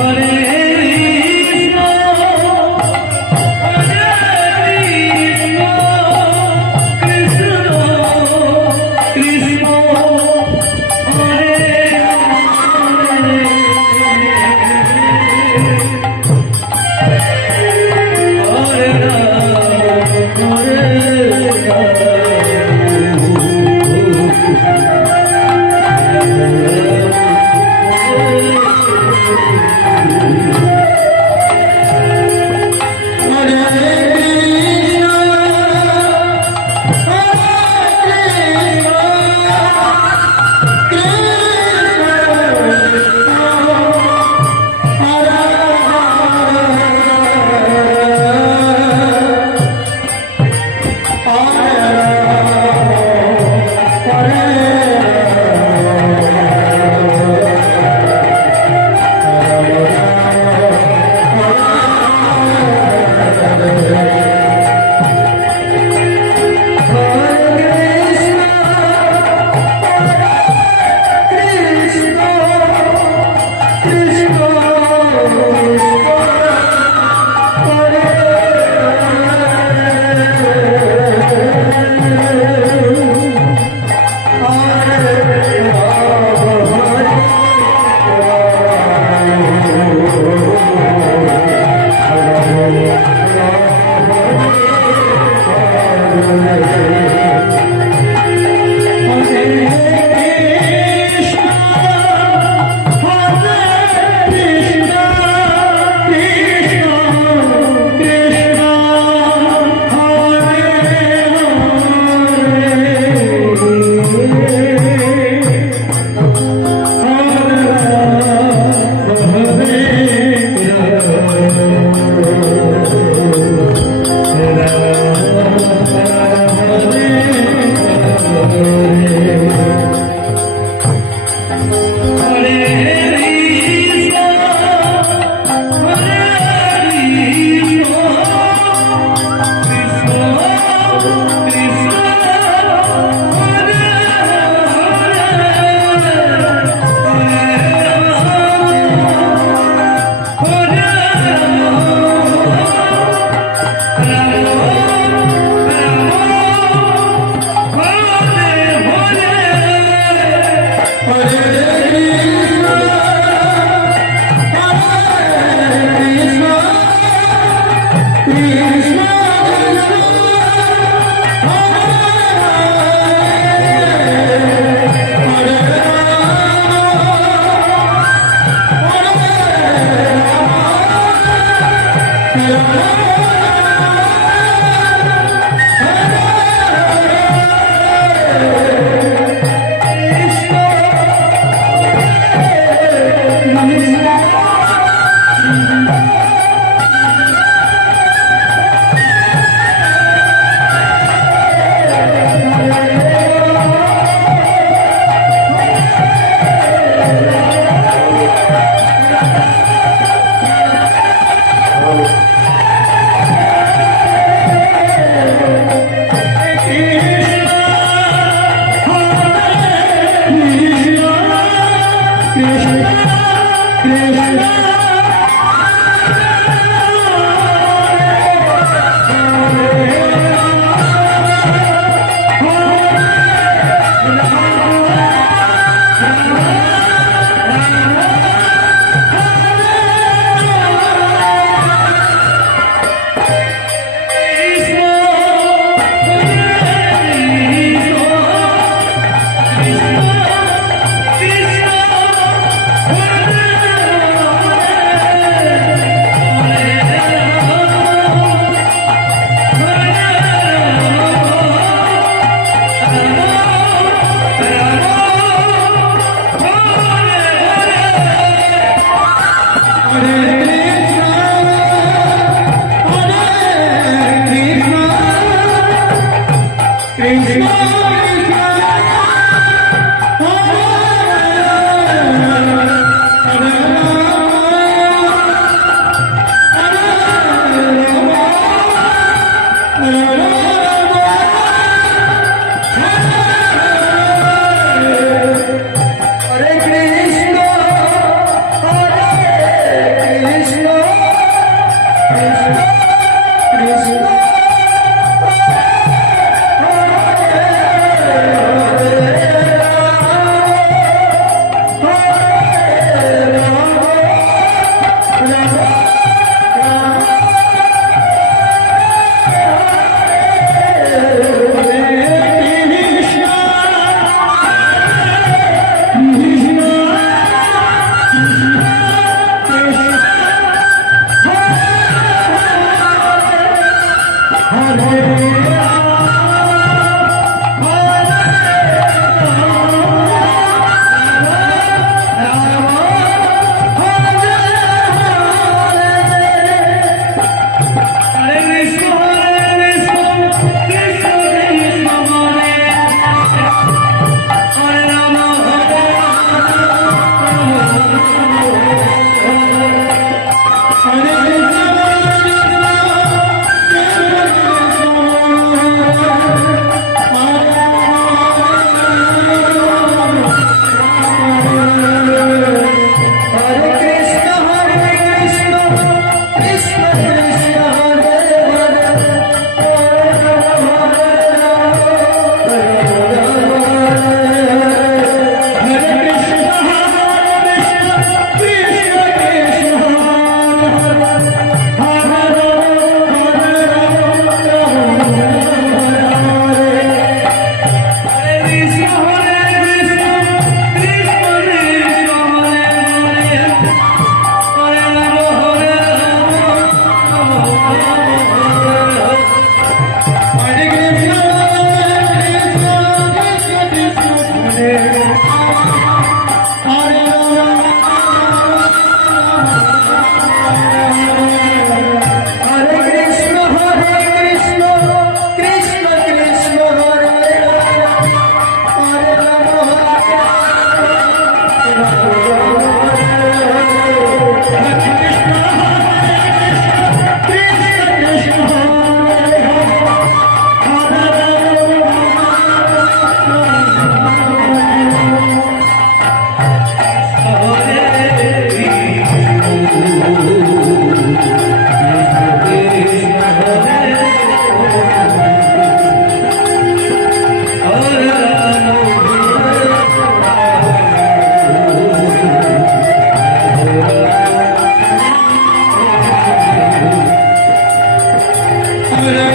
Hare Hare Amen.